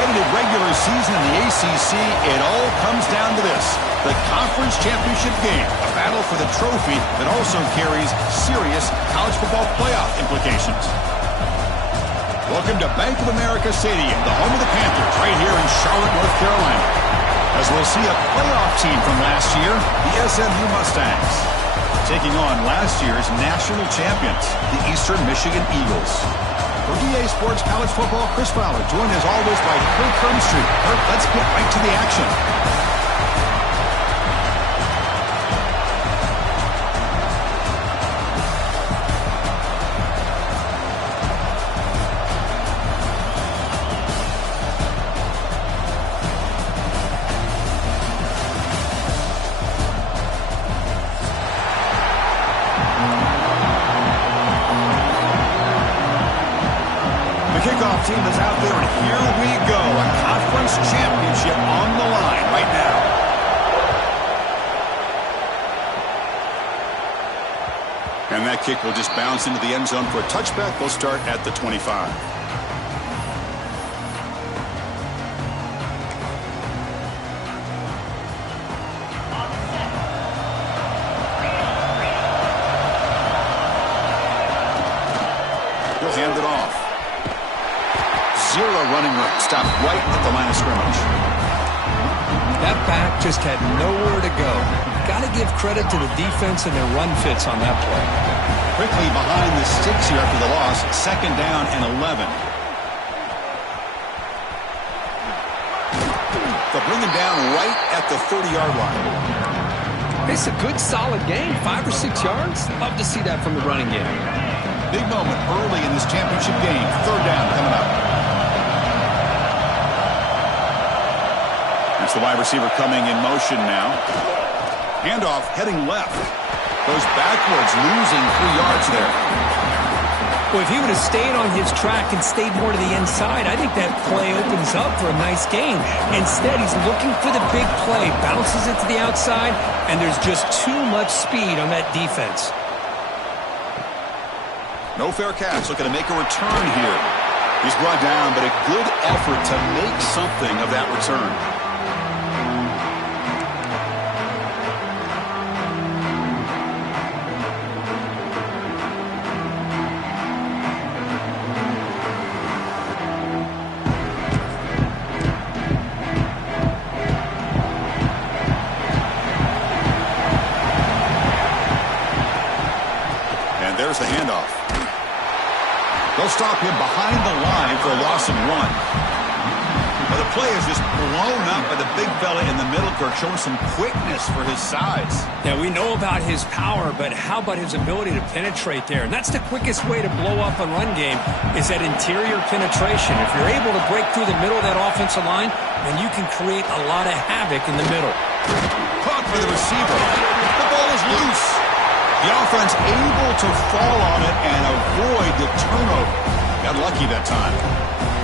competitive regular season in the ACC, it all comes down to this: the conference championship game, a battle for the trophy that also carries serious college football playoff implications. Welcome to Bank of America Stadium, the home of the Panthers, right here in Charlotte, North Carolina, as we'll see a playoff team from last year, the SMU Mustangs, taking on last year's national champions, the Eastern Michigan Eagles. For EA Sports College Football, Chris Fowler, joined as always by Kirk Herbstreit. Kirk, let's get right to the action. Kickoff team is out there, and here we go. A conference championship on the line right now. And that kick will just bounce into the end zone for a touchback. They'll start at the 25. He'll hand it off. Zero running room. Stopped right at the line of scrimmage. That back just had nowhere to go. Got to give credit to the defense and their run fits on that play. Quickly behind the sticks here after the loss. 2nd down and 11. They'll bring him down right at the 30-yard line. It's a good, solid game. 5 or 6 yards. Love to see that from the running game. Big moment early in this championship game. 3rd down coming up. It's the wide receiver coming in motion now. Handoff heading left. Goes backwards, losing 3 yards there. Well, if he would have stayed on his track and stayed more to the inside, I think that play opens up for a nice gain. Instead, he's looking for the big play. Bounces it to the outside, and there's just too much speed on that defense. No fair catch. Looking to make a return here. He's brought down, but a good effort to make something of that return. There's the handoff. They'll stop him behind the line for a loss of 1. Well, the play is just blown up by the big fella in the middle, Kirk, showing some quickness for his size. Yeah, we know about his power, but how about his ability to penetrate there? And that's the quickest way to blow up a run game, is that interior penetration. If you're able to break through the middle of that offensive line, then you can create a lot of havoc in the middle. Caught for the receiver. The ball is loose. The offense able to fall on it and avoid the turnover. Got lucky that time.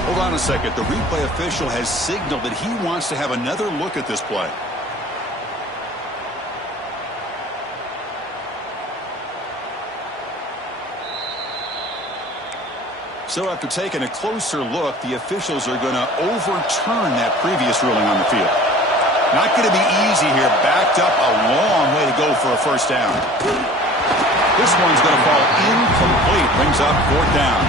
Hold on a second. The replay official has signaled that he wants to have another look at this play. So after taking a closer look, the officials are going to overturn that previous ruling on the field. Not going to be easy here. Backed up a long way to go for a first down. This one's going to fall incomplete. Brings up 4th down.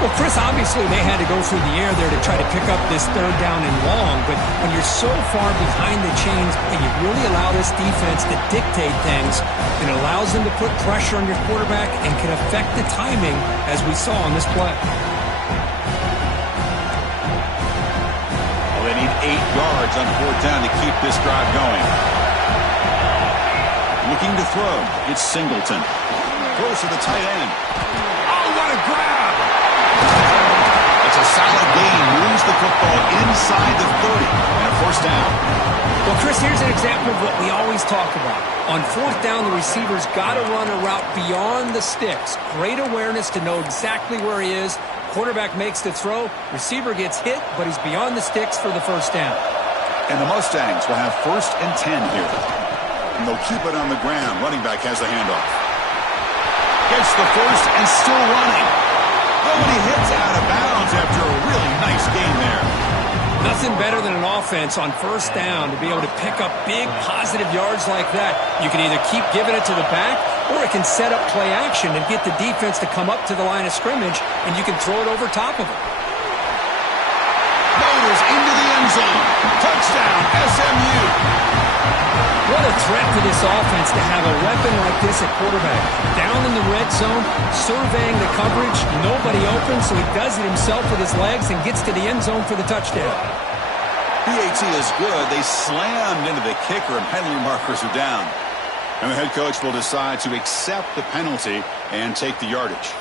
Well, Chris, obviously they had to go through the air there to try to pick up this 3rd down and long, but when you're so far behind the chains and you really allow this defense to dictate things, it allows them to put pressure on your quarterback and can affect the timing, as we saw on this play. Well, they need 8 yards on 4th down to keep this drive going. Looking to throw. It's Singleton. Throws to the tight end. Oh, what a grab! It's a solid gain. Moves the football inside the 30. And a 1st down. Well, Chris, here's an example of what we always talk about. On 4th down, the receiver's got to run a route beyond the sticks. Great awareness to know exactly where he is. Quarterback makes the throw. Receiver gets hit, but he's beyond the sticks for the 1st down. And the Mustangs will have 1st and 10 here. And they'll keep it on the ground. Running back has the handoff. Gets the 1st and still running. Oh, and he hits out of bounds after a really nice game there. Nothing better than an offense on first down to be able to pick up big positive yards like that. You can either keep giving it to the back, or it can set up play action and get the defense to come up to the line of scrimmage, and you can throw it over top of it. Raiders into the end zone. Touchdown, SMU. What a threat to this offense to have a weapon like this at quarterback. Down in the red zone, surveying the coverage, nobody open, so he does it himself with his legs and gets to the end zone for the touchdown. PAT is good. They slammed into the kicker, and penalty markers are down. And the head coach will decide to accept the penalty and take the yardage.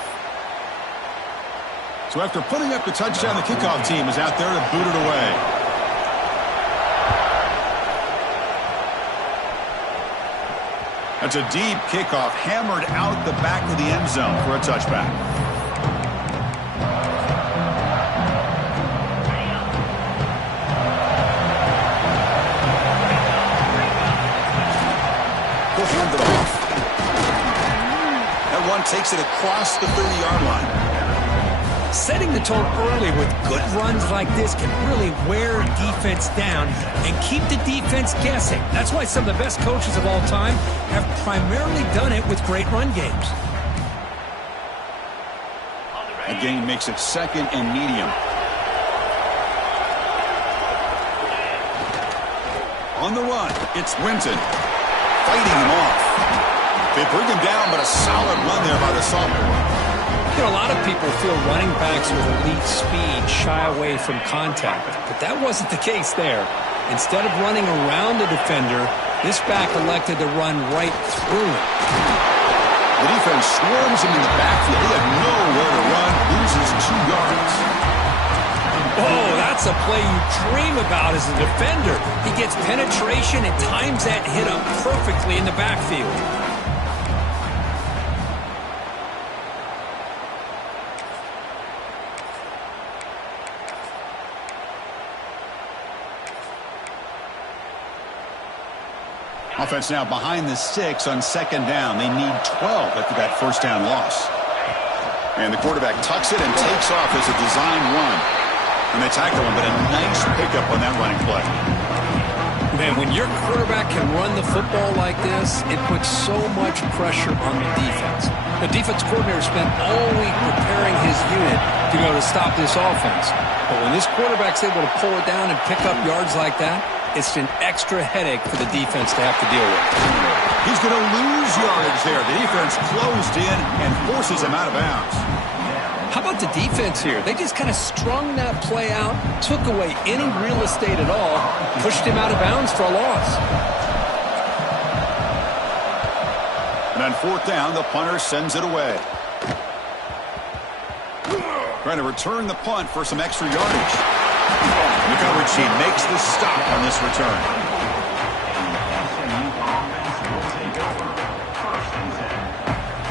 So after putting up the touchdown, the kickoff team is out there to boot it away. That's a deep kickoff, hammered out the back of the end zone for a touchback. He'll hand it off. That one takes it across the 30-yard line. Setting the tone early with good runs like this can really wear defense down and keep the defense guessing. That's why some of the best coaches of all time have primarily done it with great run games. A gain makes it second and medium. On the run, it's Winton fighting him off. They bring him down, but a solid run there by the sophomore. You know, a lot of people feel running backs with elite speed shy away from contact, but that wasn't the case there. Instead of running around the defender, this back elected to run right through him. The defense swarms him in the backfield. He had nowhere to run, loses 2 yards. Oh, that's a play you dream about as a defender. He gets penetration and times that hit up perfectly in the backfield. Offense now behind the 6 on second down. They need 12 after that first down loss. And the quarterback tucks it and takes off as a design run. And they tackle him, but a nice pickup on that running play. Man, when your quarterback can run the football like this, it puts so much pressure on the defense. The defense coordinator spent all week preparing his unit to be able to stop this offense. But when this quarterback's able to pull it down and pick up yards like that, it's an extra headache for the defense to have to deal with. He's going to lose yardage there. The defense closed in and forces him out of bounds. How about the defense here? They just kind of strung that play out, took away any real estate at all, pushed him out of bounds for a loss. And on fourth down, the punter sends it away. Trying to return the punt for some extra yardage. The coverage team makes the stop on this return.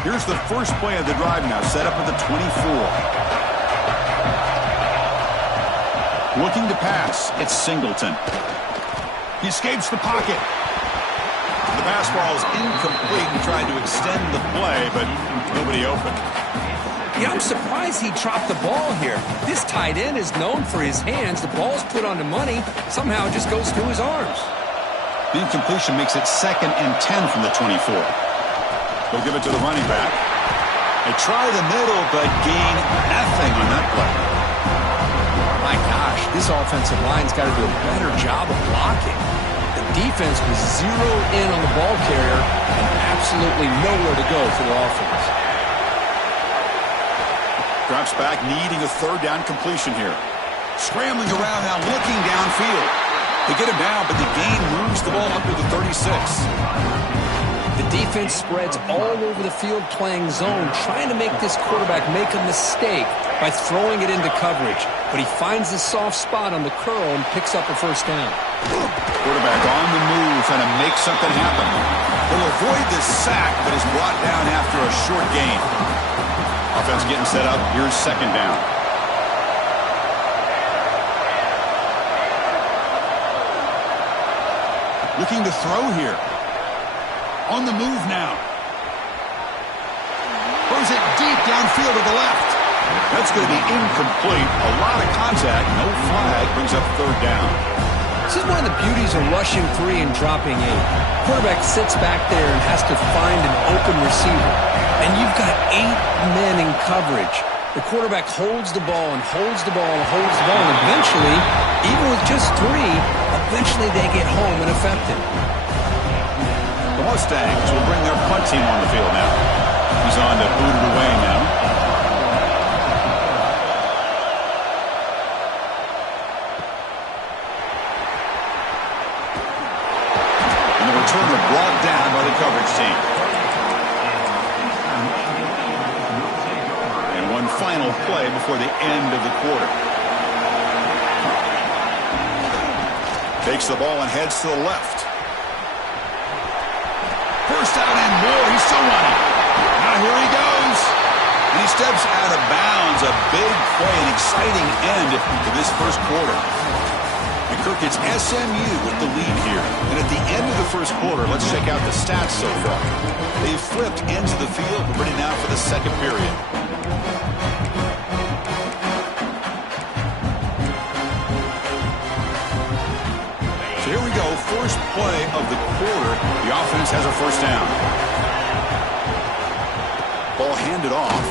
Here's the first play of the drive now, set up at the 24. Looking to pass, it's Singleton. He escapes the pocket. The pass ball is incomplete and tried to extend the play, but nobody open. Yeah, I'm surprised he dropped the ball here. This tight end is known for his hands. The ball's put on the money. Somehow it just goes through his arms. The incompletion makes it second and 10 from the 24. They'll give it to the running back. They try the middle, but gain nothing on that play. My gosh, this offensive line's got to do a better job of blocking. The defense was zeroed in on the ball carrier and absolutely nowhere to go for the offense. Drops back, needing a third down completion here. Scrambling around now, looking downfield. They get him down, but the gain moves the ball up to the 36. The defense spreads all over the field playing zone, trying to make this quarterback make a mistake by throwing it into coverage. But he finds the soft spot on the curl and picks up a first down. Quarterback on the move, trying to make something happen. He'll avoid this sack, but is brought down after a short gain. Offense getting set up. Here's second down. Looking to throw here. On the move now. Throws it deep downfield to the left. That's going to be incomplete. A lot of contact. No flag. Brings up third down. This is one of the beauties of rushing 3 and dropping 8. Quarterback sits back there and has to find an open receiver. And you've got 8 men in coverage. The quarterback holds the ball and holds the ball and holds the ball. And eventually, even with just 3, eventually they get home and effective. The Mustangs will bring their punt team on the field now. He's on to boot it away now. And the returner brought down by the coverage team. And one final play before the end of the quarter. Takes the ball and heads to the left. First out and more. He's still running. Now here he goes. And he steps out of bounds. A big play, an exciting end to this first quarter. And Kirk, it's SMU with the lead here. And at the end of the first quarter, let's check out the stats so far. They've flipped ends of the field. We're ready now for the second period. So here we go, first play of the quarter. The offense has a first down. Ball handed off.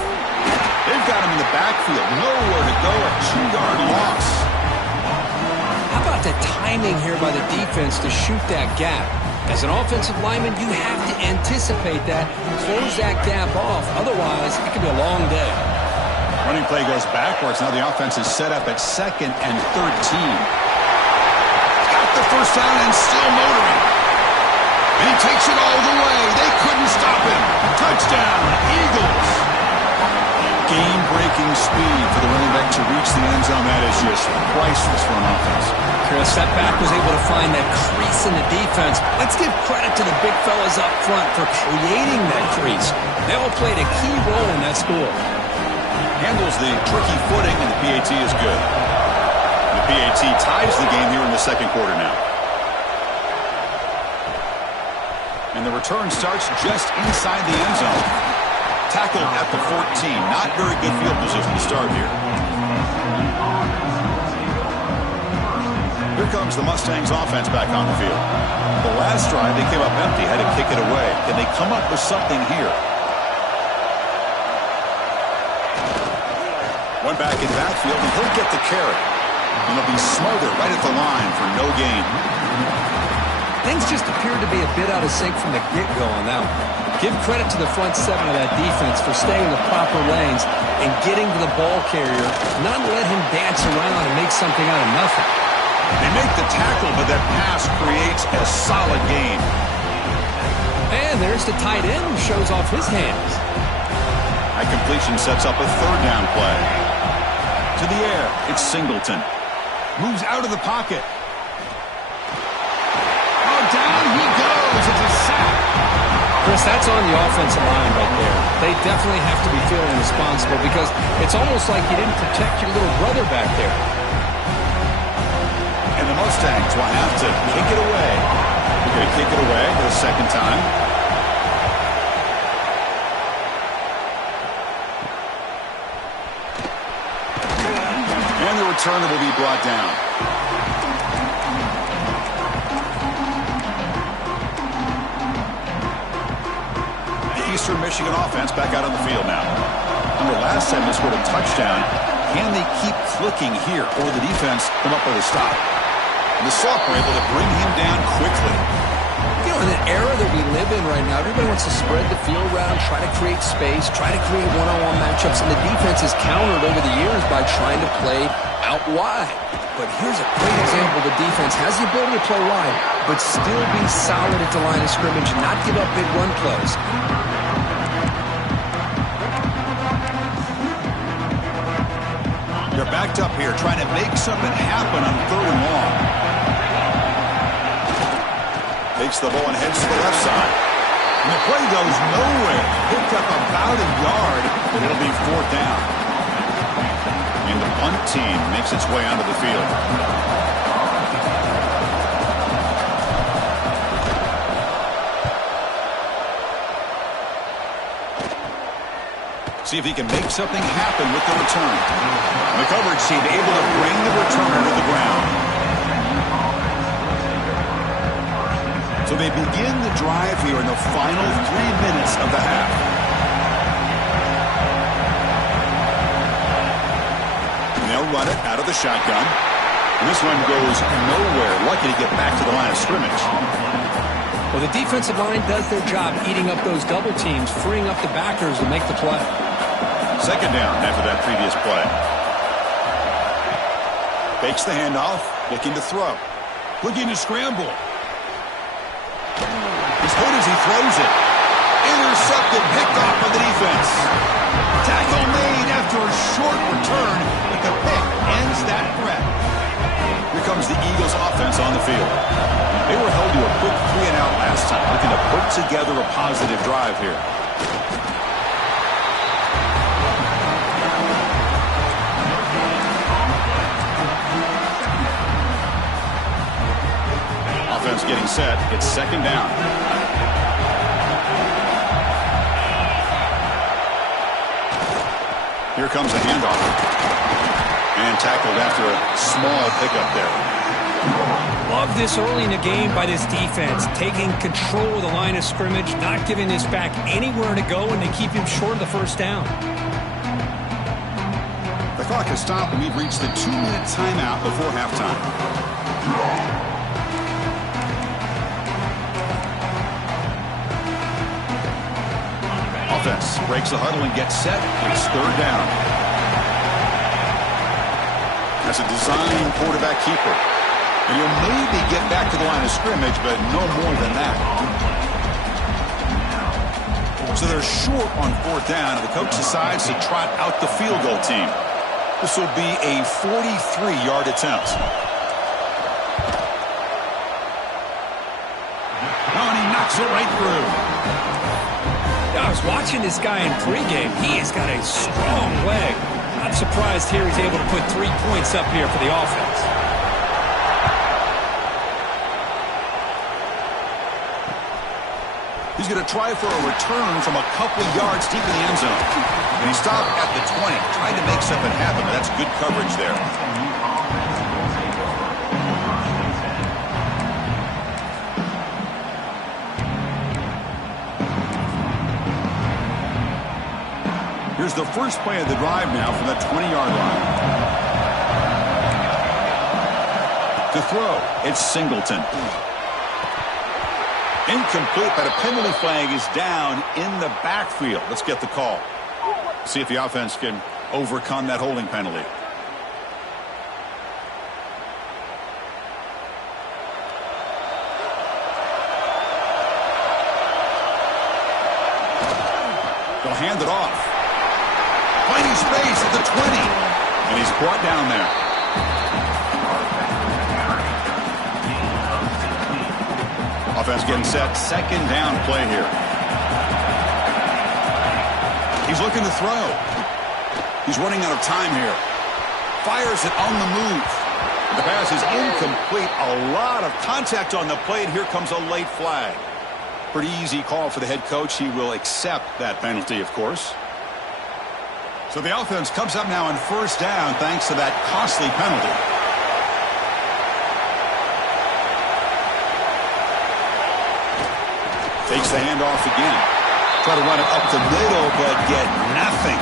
They've got him in the backfield. Nowhere to go, a 2-yard loss. How about the timing here by the defense to shoot that gap? As an offensive lineman, you have to anticipate that, close that gap off. Otherwise, it could be a long day. Running play goes backwards. Now the offense is set up at 2nd and 13. The first down and still motoring. And he takes it all the way. They couldn't stop him. Touchdown, Eagles. Game-breaking speed for the running back to reach the end zone. That is just priceless for an offense. Chris, that back was able to find that crease in the defense. Let's give credit to the big fellas up front for creating that crease. They all played a key role in that score. Handles the tricky footing, and the PAT is good. The PAT ties the game here in the second quarter now. And the return starts just inside the end zone. Tackled at the 14. Not very good field position to start here. Here comes the Mustangs offense back on the field. The last drive, they came up empty, had to kick it away. Can they come up with something here? One back in the backfield, and he'll get the carry. And it'll be smothered right at the line for no gain. Things just appeared to be a bit out of sync from the get-go on that one. Give credit to the front 7 of that defense for staying in the proper lanes and getting to the ball carrier, not let him dance around and make something out of nothing. They make the tackle, but that pass creates a solid gain. And there's the tight end who shows off his hands. High completion sets up a third down play. To the air, it's Singleton. Moves out of the pocket. Oh, down he goes. It's a sack. Chris, that's on the offensive line right there. They definitely have to be feeling responsible because it's almost like you didn't protect your little brother back there. And the Mustangs will have to kick it away. They're going to kick it away for the second time. And the returner will be brought down. Eastern Michigan offense back out on the field now. Under last time they scored a touchdown. Can they keep clicking here, or the defense come up with a stop? And the Soft were able to bring him down quickly. You know, in the era that we live in right now, everybody wants to spread the field around, try to create space, try to create one-on-one matchups, and the defense has countered over the years by trying to play out wide. But here's a great example. The defense has the ability to play wide, but still be solid at the line of scrimmage, not give up big run plays. They're backed up here, trying to make something happen on third and long. Takes the ball and heads to the left side. And the play goes nowhere. Picked up about a yard, but it'll be fourth down. And the punt team makes its way onto the field. See if he can make something happen with the return. And the coverage team able to bring the returner to the ground. So they begin the drive here in the final 3 minutes of the half. And they'll run it out of the shotgun. And this one goes nowhere. Lucky to get back to the line of scrimmage. Well, the defensive line does their job eating up those double teams, freeing up the backers to make the play. Second down after that previous play. Fakes the handoff, looking to throw. Looking to scramble. He's hurt as he throws it. Intercepted, picked off by the defense. Tackle made after a short return, but the pick ends that threat. Here comes the Eagles offense on the field. They were held to a quick 3-and-out last time, looking to put together a positive drive here. Offense getting set. It's second down. Here comes a handoff. And tackled after a small pickup there. Love this early in the game by this defense, taking control of the line of scrimmage, not giving this back anywhere to go, and they keep him short of the first down. The clock has stopped, and we've reached the 2-minute timeout before halftime. Offense breaks the huddle and gets set. It's third down. That's a design quarterback keeper. And you'll maybe get back to the line of scrimmage, but no more than that. So they're short on fourth down, and the coach decides to trot out the field goal team. This will be a 43-yard attempt. Oh, and he knocks it right through. I was watching this guy in pregame. He has got a strong leg. Not surprised here he's able to put 3 points up here for the offense. He's going to try for a return from a couple yards deep in the end zone. And he stopped at the 20, trying to make something happen, but that's good coverage there. Here's the first play of the drive now from the 20-yard line. To throw, it's Singleton. Incomplete, but a penalty flag is down in the backfield. Let's get the call. See if the offense can overcome that holding penalty. They'll hand it off. Finding space at the 20. And he's brought down there. Offense getting set. Second down play here. He's looking to throw. He's running out of time here. Fires it on the move. The pass is incomplete. A lot of contact on the play, and here comes a late flag. Pretty easy call for the head coach. He will accept that penalty, of course. So the offense comes up now on first down thanks to that costly penalty. Takes the handoff again. Try to run it up the middle, but get nothing.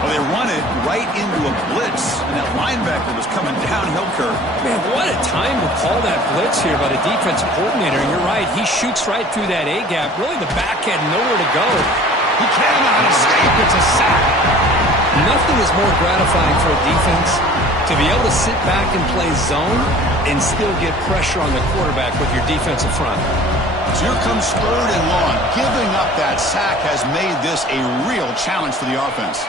Well, they run it right into a blitz, and that linebacker was coming downhill curve. Man, what a time to call that blitz here by the defensive coordinator. And you're right, he shoots right through that A-gap. Really, the back had nowhere to go. He cannot escape. It's a sack. Nothing is more gratifying for a defense to be able to sit back and play zone and still get pressure on the quarterback with your defensive front. So here comes third and long. Giving up that sack has made this a real challenge for the offense.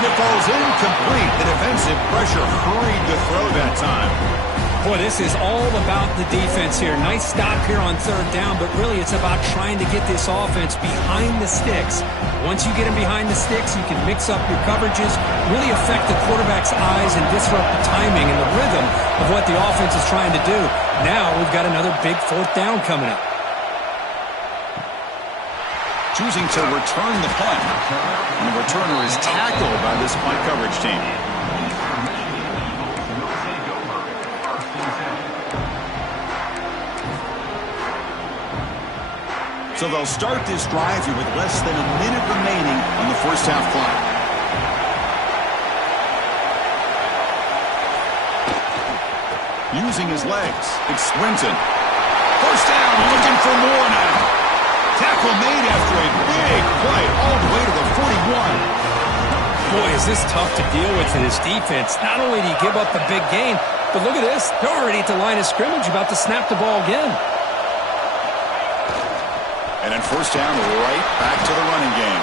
And it falls incomplete. The defensive pressure hurried to throw that time. Boy, this is all about the defense here. Nice stop here on third down, but really it's about trying to get this offense behind the sticks. Once you get them behind the sticks, you can mix up your coverages, really affect the quarterback's eyes and disrupt the timing and the rhythm of what the offense is trying to do. Now we've got another big fourth down coming up. choosing to return the punt. And the returner is tackled by this punt coverage team. So they'll start this drive here with less than a minute remaining on the first half clock. Using his legs, it's Swinton. First down, looking for more now. Tackle made after a big play all the way to the 41. Boy, is this tough to deal with in this defense. Not only do you give up the big gain, but look at this. They're already at the line of scrimmage about to snap the ball again. And then first down, right back to the running game.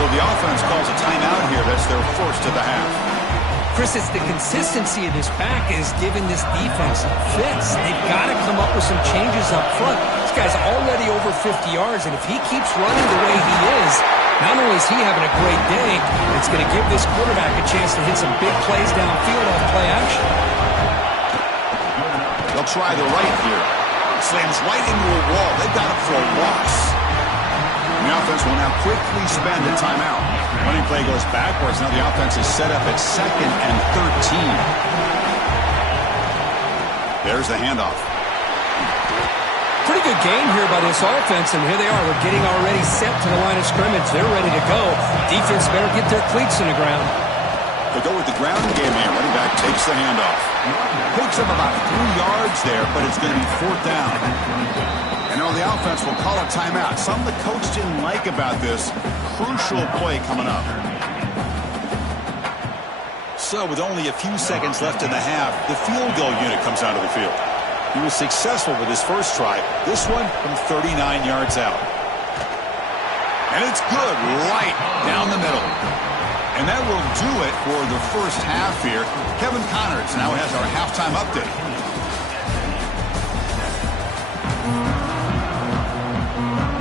So the offense calls a timeout here. That's their first of the half. Chris, it's the consistency of this back is giving this defense fits. They've got to come up with some changes up front. This guy's already over 50 yards, and if he keeps running the way he is, not only is he having a great day, it's going to give this quarterback a chance to hit some big plays downfield off play action. They'll try the right here. Slams right into a wall. They've got him for a loss. And the offense will now quickly spend a timeout. Running play goes backwards. Now the offense is set up at 2nd and 13. There's the handoff. Pretty good game here by this offense, and here they are. They're getting already set to the line of scrimmage. They're ready to go. Defense better get their cleats in the ground. They go with the ground game here. Running back takes the handoff. Picks up about 3 yards there, but it's going to be 4th down. And now the offense will call a timeout. Something the coach didn't like about this. Crucial play coming up. So with only a few seconds left in the half, the field goal unit comes out of the field. He was successful with his first try. This one from 39 yards out. And it's good right down the middle. And that will do it for the first half here. Kevin Connors now has our halftime update.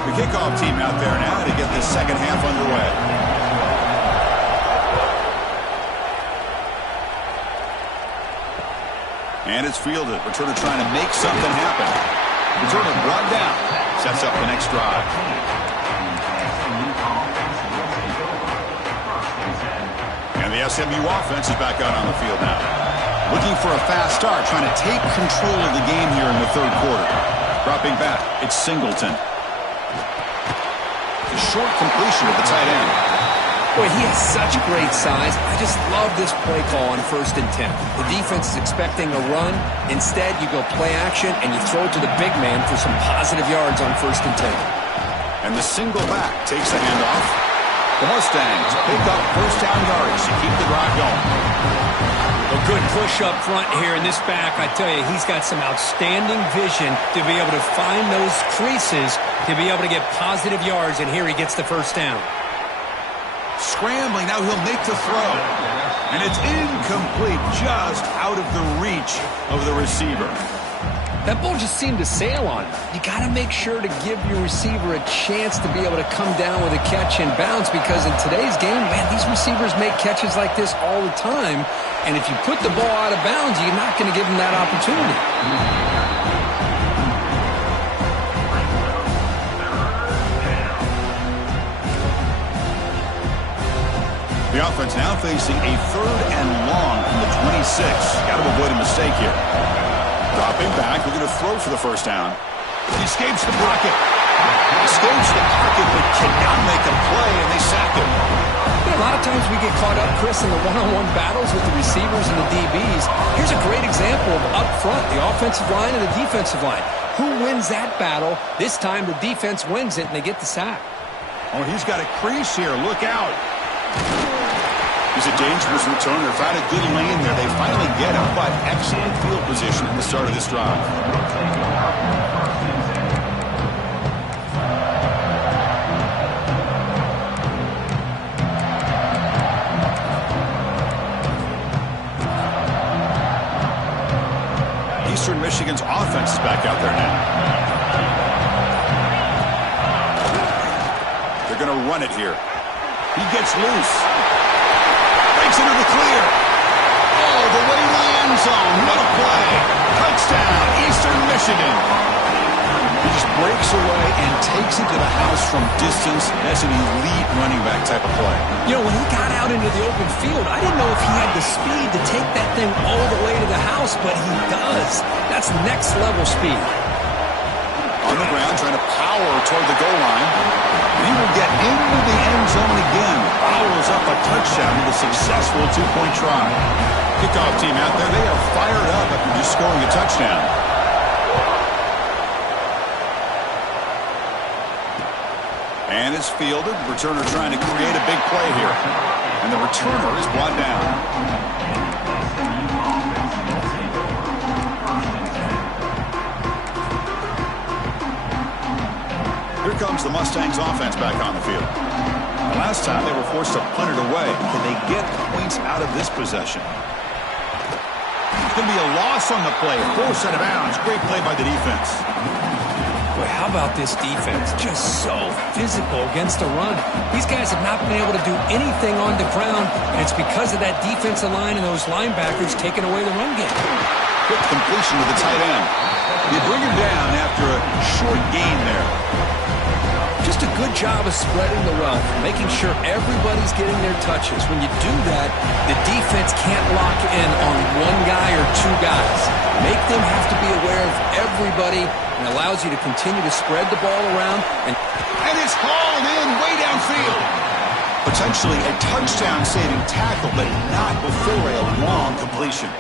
The kickoff team out there now to get this second half underway. And it's fielded. Returner trying to make something happen. Returner brought down. Sets up the next drive. The SMU offense is back out on the field now. Looking for a fast start, trying to take control of the game here in the third quarter. Dropping back, it's Singleton. A short completion to the tight end. Boy, he has such great size. I just love this play call on 1st and 10. The defense is expecting a run. Instead, you go play action, and you throw it to the big man for some positive yards on 1st and 10. And the single back takes the handoff. The Mustangs pick up first down yardage to keep the drive going. A good push up front here in this back. I tell you, he's got some outstanding vision to be able to find those creases, to be able to get positive yards, and here he gets the first down. Scrambling, now he'll make the throw. And it's incomplete, just out of the reach of the receiver. That ball just seemed to sail on him. You got to make sure to give your receiver a chance to be able to come down with a catch and bounce, because in today's game, man, these receivers make catches like this all the time. And if you put the ball out of bounds, you're not going to give them that opportunity. The offense now facing a 3rd and long from the 26. Got to avoid a mistake here. Dropping back, looking to throw for the first down. He escapes the pocket. Escapes the pocket, but cannot make a play, and they sack him. A lot of times we get caught up, Chris, in the one-on-one battles with the receivers and the DBs. Here's a great example of up front, the offensive line and the defensive line. Who wins that battle? This time the defense wins it, and they get the sack. Oh, he's got a crease here. Look out. He's a dangerous returner. Found a good lane there. They finally get him, but excellent field position at the start of this drive. Eastern Michigan's offense is back out there now. They're going to run it here. He gets loose. Breaks into the clear. All the way to the end zone. What a play. Touchdown, Eastern Michigan. He just breaks away and takes it to the house from distance. That's an elite running back type of play. You know, when he got out into the open field, I didn't know if he had the speed to take that thing all the way to the house, but he does. That's next level speed. On the ground, trying to power toward the goal line. And he will get into the end zone again. Follows up a touchdown with a successful two-point try. Kickoff team out there, they are fired up after just scoring a touchdown. And it's fielded. Returner trying to create a big play here. And the returner is brought down. Here comes the Mustangs offense back on the field. The last time they were forced to punt it away. Can they get points out of this possession? It's going to be a loss on the play. Forced out of bounds. Great play by the defense. Boy, how about this defense? Just so physical against the run. These guys have not been able to do anything on the ground, and it's because of that defensive line and those linebackers taking away the run game. Quick completion to the tight end. They bring him down after a short gain there. Just a good job of spreading the wealth, making sure everybody's getting their touches. When you do that, the defense can't lock in on one guy or two guys. Make them have to be aware of everybody, and allows you to continue to spread the ball around. And it's hauled in way downfield. Potentially a touchdown-saving tackle, but not before a long completion.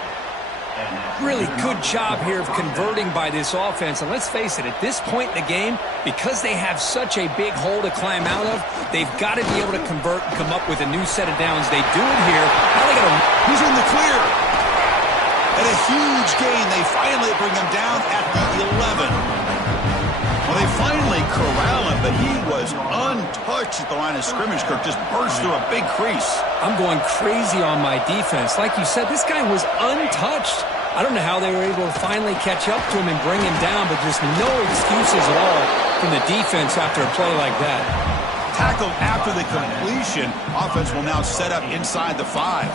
Really good job here of converting by this offense. And let's face it, at this point in the game, because they have such a big hole to climb out of, they've got to be able to convert and come up with a new set of downs. They do it here. Now they got to... He's in the clear. And a huge gain. They finally bring him down at the 11. Well, they finally corral him, but he was untouched at the line of scrimmage. Kirk just burst through a big crease. I'm going crazy on my defense. Like you said, this guy was untouched. I don't know how they were able to finally catch up to him and bring him down, but just no excuses at all from the defense after a play like that. Tackled after the completion. Offense will now set up inside the 5.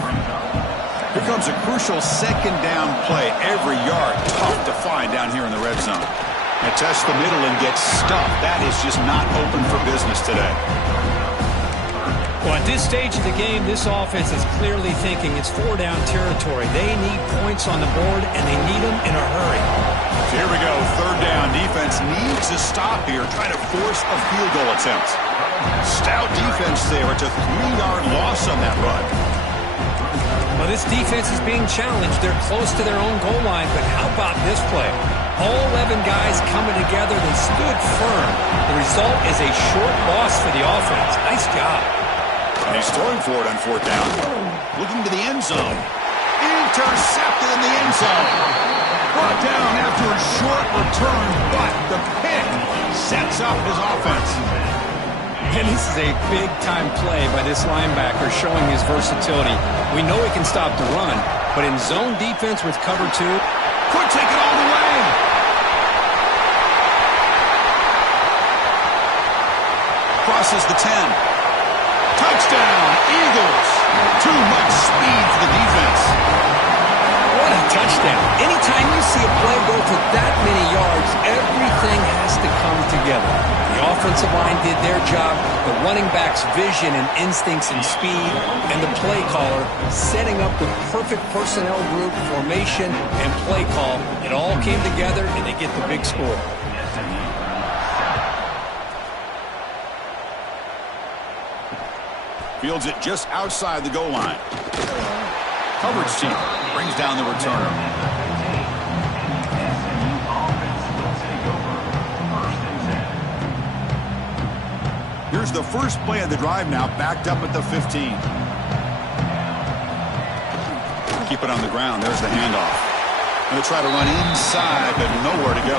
Here comes a crucial second down play. Every yard tough to find down here in the red zone. And test the middle and get stuffed. That is just not open for business today. Well, at this stage of the game, this offense is clearly thinking it's 4-down territory. They need points on the board, and they need them in a hurry. So here we go, third down. Defense needs a stop here, trying to force a field goal attempt. Stout defense there. It's a 3-yard loss on that run. Well, this defense is being challenged. They're close to their own goal line, but how about this play? All 11 guys coming together. They stood firm. The result is a short loss for the offense. Nice job. And he's throwing for it on fourth down. Looking to the end zone. Intercepted in the end zone. Brought down after a short return, but the pick sets up his offense. And this is a big-time play by this linebacker, showing his versatility. We know he can stop the run, but in zone defense with cover 2, could take it all the way. Crosses the 10. Touchdown, Eagles. Too much speed for the defense. What a touchdown. Anytime you see a play go for that many yards, everything has to come together. The offensive line did their job, the running back's vision and instincts and speed, and the play caller setting up the perfect personnel group, formation, and play call. It all came together, and they get the big score. Fields it just outside the goal line. Coverage team brings down the returner. Here's the first play of the drive now, backed up at the 15. Keep it on the ground. There's the handoff. Going to try to run inside, but nowhere to go.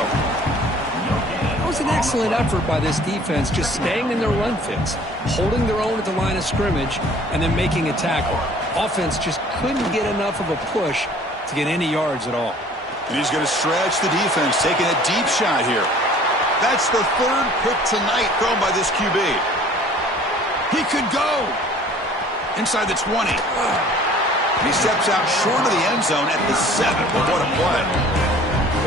That was an excellent effort by this defense, just staying in their run fits, holding their own at the line of scrimmage, and then making a tackle. Offense just couldn't get enough of a push to get any yards at all. And he's going to stretch the defense, taking a deep shot here. That's the third pick tonight thrown by this QB. He could go inside the 20. He steps out short of the end zone at the 7. But what a play.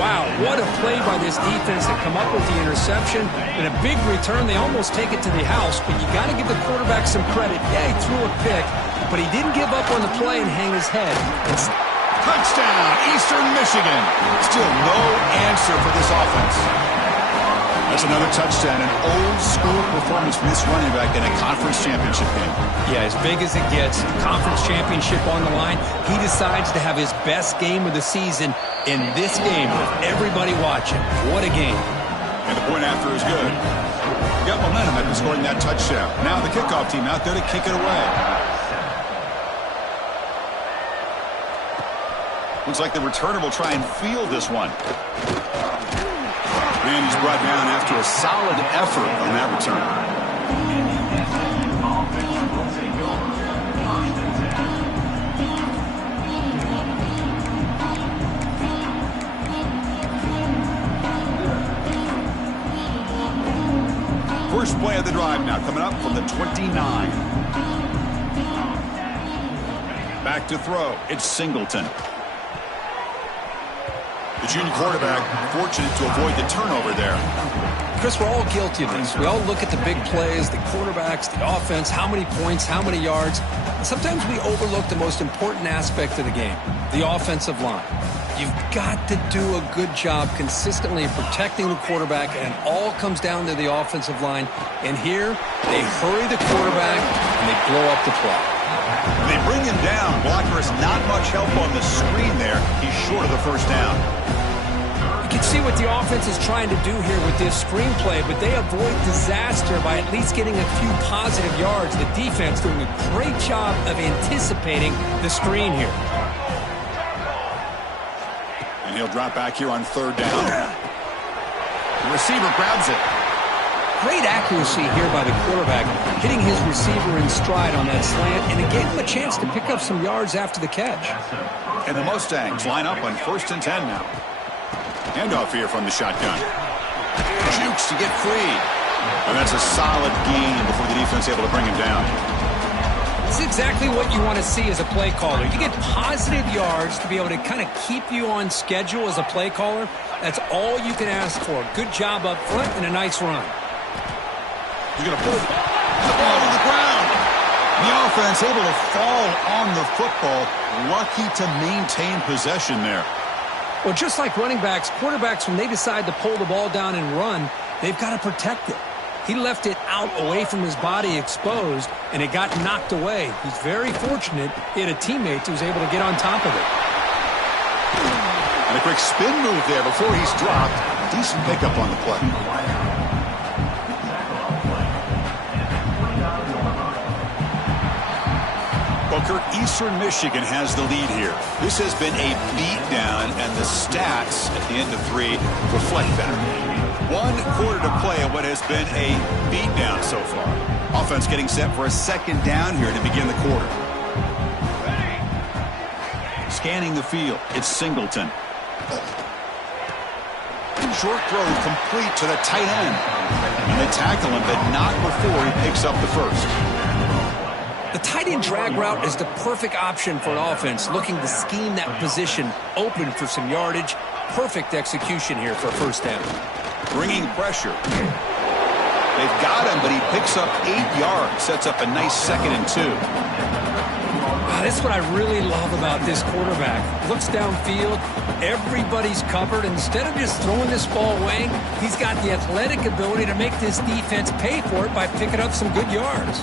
Wow, what a play by this defense to come up with the interception. And a big return, they almost take it to the house, but you got to give the quarterback some credit. Yeah, he threw a pick, but he didn't give up on the play and hang his head. Touchdown, Eastern Michigan. Still no answer for this offense. That's another touchdown, an old-school performance from this running back in a conference championship game. Yeah, as big as it gets, conference championship on the line, he decides to have his best game of the season in this game with everybody watching. What a game. And the point after is good. Got momentum after scoring that touchdown. Now the kickoff team out there to kick it away. Looks like the returner will try and field this one. And he's brought down after a solid effort on that return. First play of the drive now coming up from the 29. Back to throw. It's Singleton. The junior quarterback fortunate to avoid the turnover there. Chris, we're all guilty of this. We all look at the big plays, the quarterbacks, the offense, how many points, how many yards. And sometimes we overlook the most important aspect of the game, the offensive line. You've got to do a good job consistently protecting the quarterback, and it all comes down to the offensive line. And here, they hurry the quarterback, and they blow up the play. They bring him down. Blocker has not much help on the screen there. He's short of the first down. You can see what the offense is trying to do here with this screenplay, but they avoid disaster by at least getting a few positive yards. The defense doing a great job of anticipating the screen here. And he'll drop back here on third down. The receiver grabs it. Great accuracy here by the quarterback, hitting his receiver in stride on that slant, and it gave him a chance to pick up some yards after the catch. And the Mustangs line up on 1st and 10 now. Handoff here from the shotgun. Jukes to get free. And that's a solid gain before the defense able to bring him down. This is exactly what you want to see as a play caller. You get positive yards to be able to kind of keep you on schedule as a play caller. That's all you can ask for. Good job up front and a nice run. He's going to pull the ball to the ground. The offense able to fall on the football. Lucky to maintain possession there. Well, just like running backs, quarterbacks, when they decide to pull the ball down and run, they've got to protect it. He left it out away from his body exposed, and it got knocked away. He's very fortunate he had a teammate who was able to get on top of it. And a quick spin move there before he's dropped. Decent pickup on the play. Booker, Eastern Michigan has the lead here. This has been a beatdown, and the stats at the end of 3 reflect that. 1 quarter to play at what has been a beatdown so far. Offense getting set for a second down here to begin the quarter. Scanning the field, it's Singleton. Short throw complete to the tight end. And they tackle him, but not before he picks up the first. The tight end drag route is the perfect option for an offense looking to scheme that position open for some yardage. Perfect execution here for a first down. Bringing pressure. They've got him, but he picks up 8 yards. Sets up a nice 2nd and 2. That's what I really love about this quarterback. Looks downfield, everybody's covered. Instead of just throwing this ball away, he's got the athletic ability to make this defense pay for it by picking up some good yards.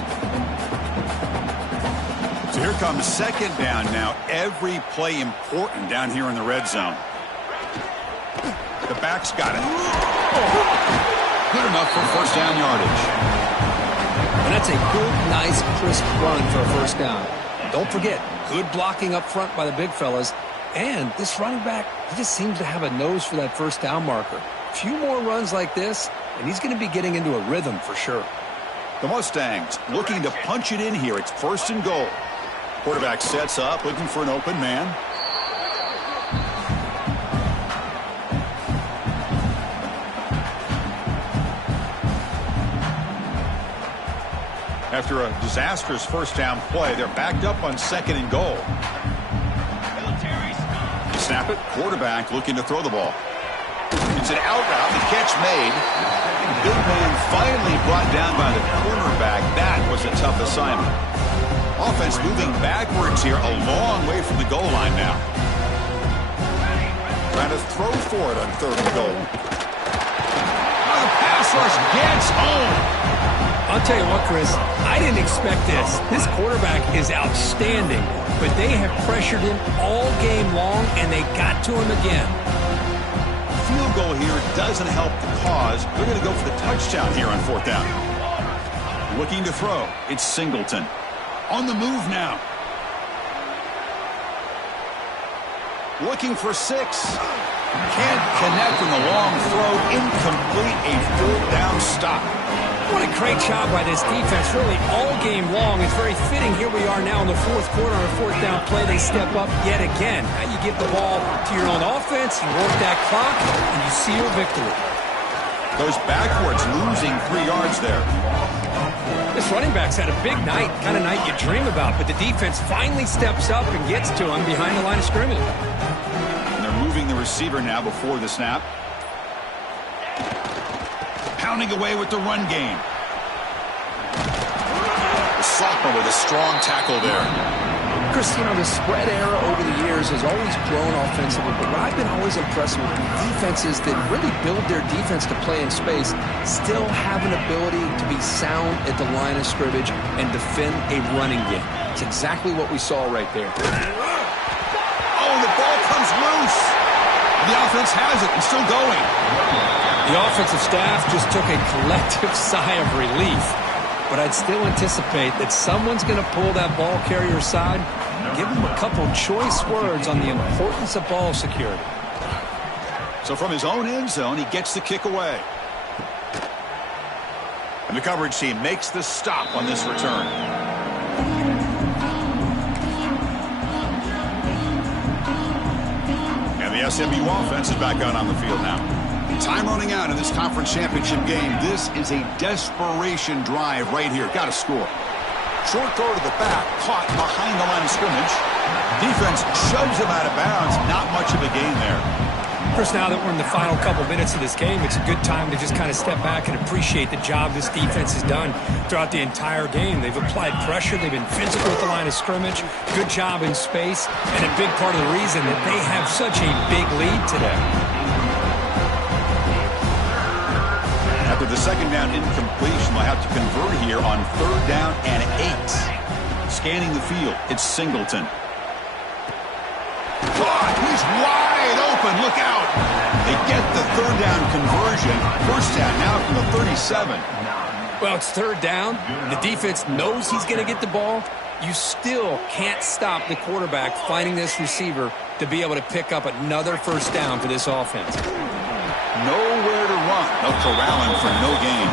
So here comes 2nd down now. Every play important down here in the red zone. The back's got it. Good enough for first down yardage. And that's a good, nice, crisp run for a first down. Don't forget, good blocking up front by the big fellas. And this running back, he just seems to have a nose for that first down marker. A few more runs like this, and he's going to be getting into a rhythm for sure. The Mustangs looking to punch it in here. It's 1st and goal. Quarterback sets up, looking for an open man. After a disastrous first down play, they're backed up on 2nd and goal. Snap it. Quarterback looking to throw the ball. It's an out route, the catch made. Big man finally brought down by the cornerback. That was a tough assignment. Offense moving backwards here, a long way from the goal line now. Trying to throw for it on 3rd and goal. Oh, the pass rush gets home. I'll tell you what, Chris, I didn't expect this. This quarterback is outstanding, but they have pressured him all game long, and they got to him again. Field goal here doesn't help the cause. They're going to go for the touchdown here on 4th down. Looking to throw. It's Singleton. On the move now. Looking for 6. Can't connect in the long throw. Incomplete. A 4th down stop. What a great job by this defense, really all game long. It's very fitting. Here we are now in the 4th quarter on a 4th down play. They step up yet again. Now you give the ball to your own offense, you work that clock, and you seal victory. Goes backwards, losing 3 yards there. This running back's had a big night, kind of night you dream about, but the defense finally steps up and gets to him behind the line of scrimmage. And they're moving the receiver now before the snap. Pounding away with the run game. The sophomore with a strong tackle there. Chris, you know, the spread era over the years has always grown offensively, but what I've been always impressed with defenses that really build their defense to play in space still have an ability to be sound at the line of scrimmage and defend a running game. It's exactly what we saw right there. Oh, the ball comes loose. The offense has it and still going. The offensive staff just took a collective sigh of relief. But I'd still anticipate that someone's going to pull that ball carrier aside and give him a couple choice words on the importance of ball security. So from his own end zone, he gets the kick away. And the coverage team makes the stop on this return. And the SMU offense is back out on the field now. Time running out in this conference championship game. This is a desperation drive right here. Got to score. Short throw to the back, caught behind the line of scrimmage. Defense shoves him out of bounds. Not much of a gain there. Chris, now that we're in the final couple minutes of this game, it's a good time to just kind of step back and appreciate the job this defense has done throughout the entire game. They've applied pressure. They've been physical at the line of scrimmage. Good job in space. And a big part of the reason that they have such a big lead today. After the second down incompletion, they'll have to convert here on 3rd down and 8. Scanning the field, it's Singleton. God, he's wide open. Look out. They get the 3rd down conversion. 1st down now from the 37. Well, it's 3rd down. The defense knows he's going to get the ball. You still can't stop the quarterback finding this receiver to be able to pick up another 1st down for this offense. Nowhere to run. No corralling for no gain.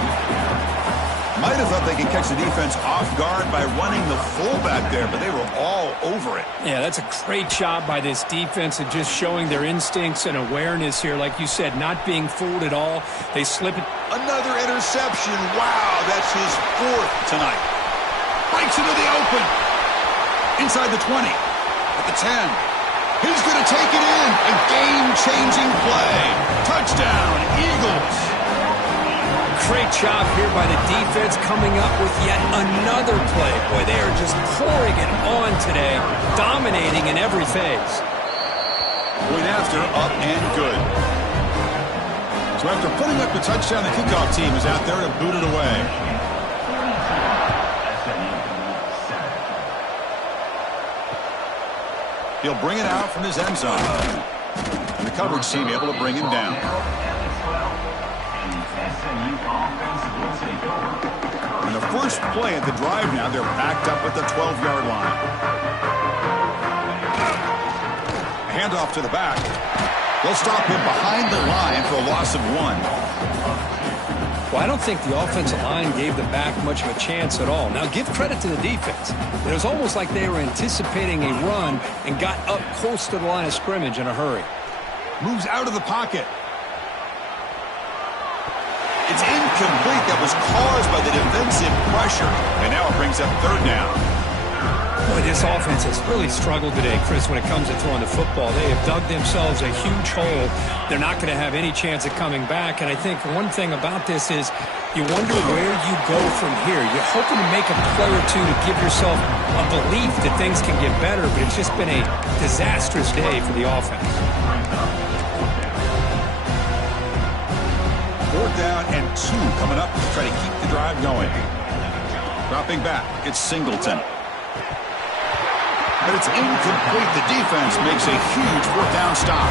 Might have thought they could catch the defense off guard by running the fullback there, but they were all over it. Yeah, that's a great job by this defense and just showing their instincts and awareness here. Like you said, not being fooled at all. They slip it. Another interception. Wow, that's his 4th tonight. Breaks into the open. Inside the 20. At the 10. He's going to take it in. A game-changing play. Touchdown, Eagles. Great job here by the defense coming up with yet another play. Boy, they are just pouring it on today, dominating in every phase. Point after, up and good. So after putting up the touchdown, the kickoff team is out there to boot it away. He'll bring it out from his end zone. And the coverage team able to bring him down. And the first play at the drive now, they're backed up at the 12-yard line. A handoff to the back. They'll stop him behind the line for a loss of 1. Well, I don't think the offensive line gave the back much of a chance at all. Now, give credit to the defense. It was almost like they were anticipating a run and got up close to the line of scrimmage in a hurry. Moves out of the pocket. It's incomplete. That was caused by the defensive pressure. And now it brings up 3rd down. Boy, this offense has really struggled today, Chris, when it comes to throwing the football. They have dug themselves a huge hole. They're not going to have any chance of coming back. And I think one thing about this is you wonder where you go from here. You're hoping to make a play or two to give yourself a belief that things can get better, but it's just been a disastrous day for the offense. 4th down and 2 coming up to try to keep the drive going. Dropping back, it's Singleton. But it's incomplete. The defense makes a huge 4th down stop.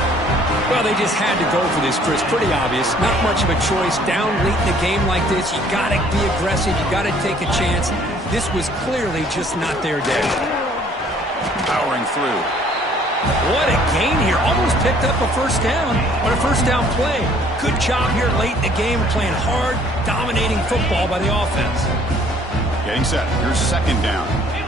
Well, they just had to go for this, Chris. Pretty obvious. Not much of a choice. Down late in the game like this, you got to be aggressive. You got to take a chance. This was clearly just not their day. Powering through. What a gain here. Almost picked up a first down on a first down play. Good job here late in the game, playing hard, dominating football by the offense. Getting set. Here's 2nd down.